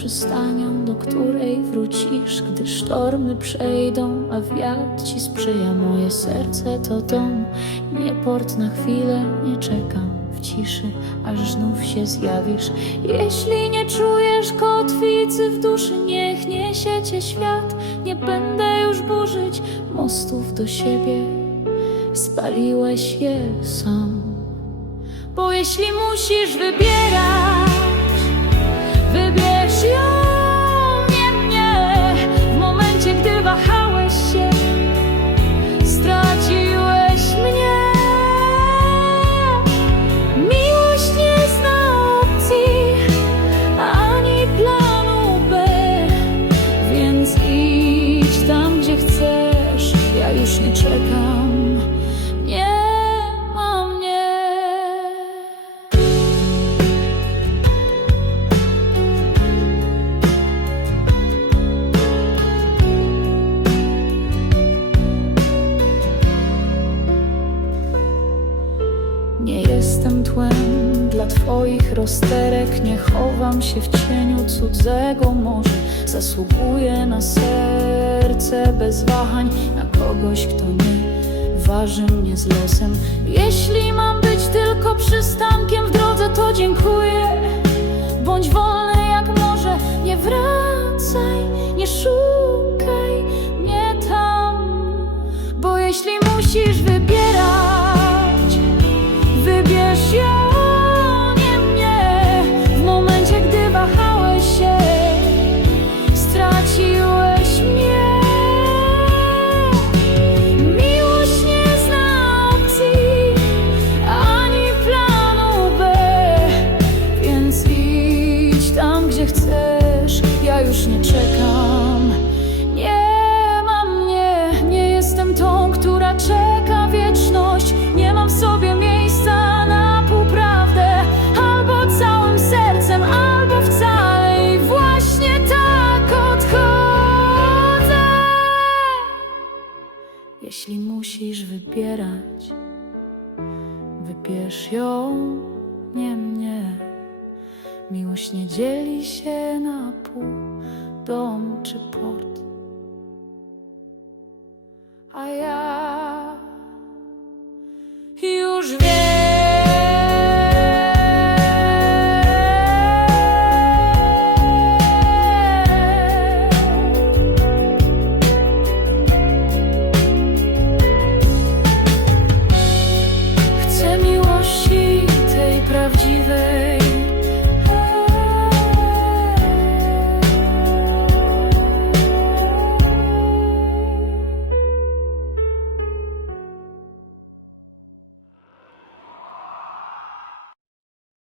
przystanią, do której wrócisz, gdy sztormy przejdą, a wiatr ci sprzyja. Moje serce to dom, nie port na chwilę, nie czekam w ciszy, aż znów się zjawisz. Jeśli nie czujesz kotwicy w duszy, niech niesie cię świat. Nie będę już burzyć mostów do siebie, spaliłeś je sam. Bo jeśli musisz wybierać, wybierz Nie jestem tłem. Dla twoich rozterek Nie chowam się w cieniu cudzego morza. Zasługuję na serce bez wahań Na kogoś, kto nie waży mnie z losem. Jeśli mam być tylko przystankiem w drodze To dziękuję. Bądź wolny jak morze. Nie wracaj, nie szukaj nie czekam. Nie ma mnie Nie jestem tą, która czeka wieczność. Nie mam w sobie miejsca na półprawdę. Albo całym sercem, albo wcale. I właśnie tak odchodzę. Jeśli musisz wybierać Wybierz ją, nie mnie. Miłość nie dzieli się na pół a ja już wiem. Chcę miłości tej prawdziwej.